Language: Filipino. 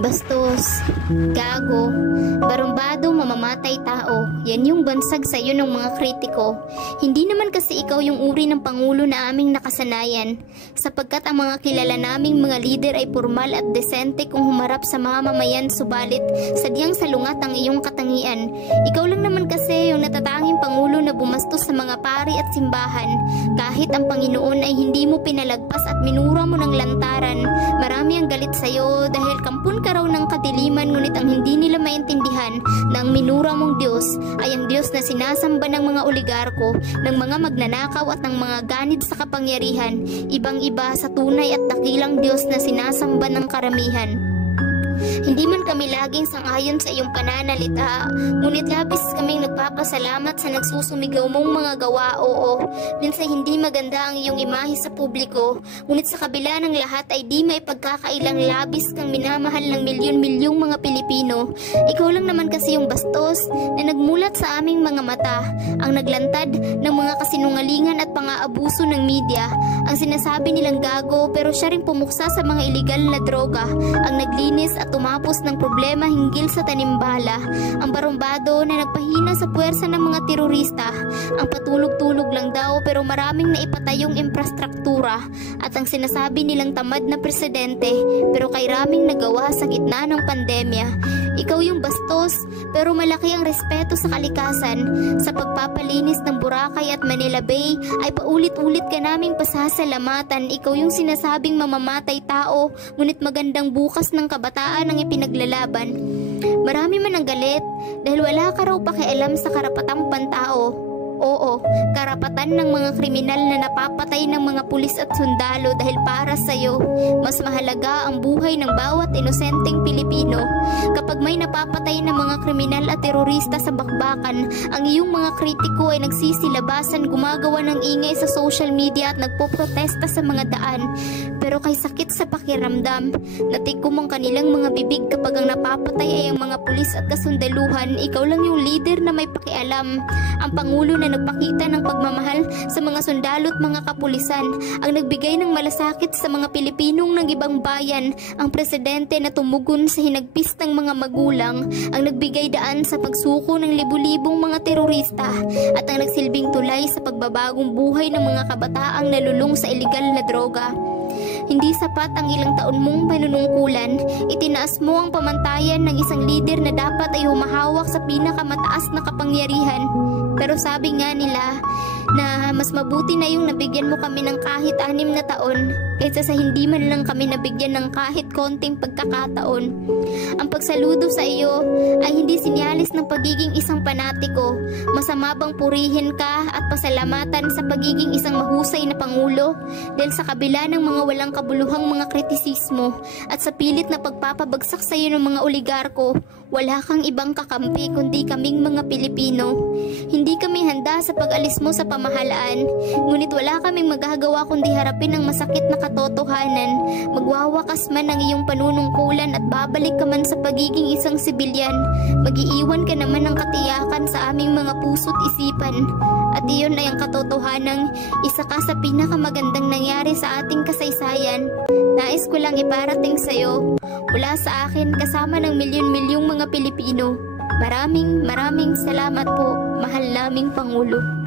bastos, gago, barumbado, mamamatay tao. Yan yung bansag sa'yo ng mga kritiko. Hindi naman kasi ikaw yung uri ng pangulo na aming nakasanayan, sapagkat ang mga kilala naming mga lider ay formal at desente kung humarap sa mamamayan, subalit sadyang salungat ang iyong katangian. Ikaw lang naman kasi yung natatanging pangulo na bumastos sa mga pari at simbahan. Kahit ang Panginoon ay hindi mo pinalagpas at minura mo ng lantaran, marami ang galit sa'yo dahil kampun ka raw ng kadiliman, ngunit ang hindi nila maintindihan na ang minura mong Diyos ay ang Diyos na sinasamba ng mga oligarko, ng mga magnanakaw at ng mga ganid sa kapangyarihan, ibang-iba sa tunay at dakilang Diyos na sinasamba ng karamihan. Hindi man kami laging sang-ayon sa iyong pananalita, ngunit labis kaming nagpapasalamat sa nagsusumigaw mong mga gawa. Oo, minsan hindi maganda ang iyong imahe sa publiko, ngunit sa kabila ng lahat ay di may pagkakailang labis kang minamahal ng milyon-milyong mga Pilipino. Ikaw lang naman kasi yung bastos na nagmulat sa aming mga mata, ang naglantad ng mga kasinungalingan at pang-aabuso ng media, ang sinasabi nilang gago pero siya rin pumuksa sa mga iligal na droga, ang naglinis at tumapos ng problema hinggil sa tanimbala, ang barumbado na nagpahina sa puwersa ng mga terorista, ang patulog-tulog lang daw pero maraming naipatayong infrastruktura, at ang sinasabi nilang tamad na presidente pero kay raming nagawa sa gitna ng pandemya. Ikaw yung bastos pero malaki ang respeto sa kalikasan. Sa pagpapalinis ng Boracay at Manila Bay ay paulit-ulit ka naming pasasalamatan. Ikaw yung sinasabing mamamatay tao, ngunit magandang bukas ng kabataan ang ipinaglalaban. Marami man ang galit dahil wala ka raw pakialam sa karapatang pantao. Oo, karapatan ng mga kriminal na napapatay ng mga pulis at sundalo dahil para sa'yo, mas mahalaga ang buhay ng bawat inosenteng Pilipino. Kapag may napapatay ng mga kriminal at terorista sa bakbakan, ang iyong mga kritiko ay nagsisilabasan, gumagawa ng ingay sa social media at nagpoprotesta sa mga daan. Pero kay sakit sa pakiramdam, natikom ang kanilang mga bibig kapag ang napapatay ay ang mga pulis at kasundaluhan. Ikaw lang yung leader na may pakialam, ang pangulo na nagpakita ng pagmamahal sa mga sundalo at mga kapulisan, ang nagbigay ng malasakit sa mga Pilipinong ng ibang bayan, ang presidente na tumugon sa hinagpis ng mga magulang, ang nagbigay daan sa pagsuko ng libu-libong mga terorista, at ang nagsilbing tulay sa pagbabagong buhay ng mga kabataang nalulung sa iligal na droga. Hindi sapat ang ilang taon mong panunungkulan, itinaas mo ang pamantayan ng isang lider na dapat ay humahawak sa pinakamataas na kapangyarihan. Pero sabi nga nila na mas mabuti na yung nabigyan mo kami ng kahit 6 na taon kaysa sa hindi man lang kami nabigyan ng kahit konting pagkakataon. Ang pagsaludo sa iyo ay hindi sinyalis ng pagiging isang panatiko. Masama bang purihin ka at pasalamatan sa pagiging isang mahusay na pangulo dahil sa kabila ng mga walang kabuluhang mga kritisismo at sa pilit na pagpapabagsak sa iyo ng mga oligarko, wala kang ibang kakampi kundi kaming mga Pilipino. Hindi kami handa sa pag-alis mo sa pamahalaan, ngunit wala kaming magagawa kundi harapin ang masakit na katotohanan. Magwawakas man ang iyong panunungkulan at babalik ka man sa pagiging isang sibilyan, mag-iiwan ka naman ng katiyakan sa aming mga puso't isipan. At iyon ay ang katotohanang isa ka sa pinakamagandang nangyari sa ating kasaysayan. Nais ko lang iparating sa iyo mula sa akin kasama ng milyon-milyong mga Pilipino. Maraming salamat po, mahal naming Pangulo.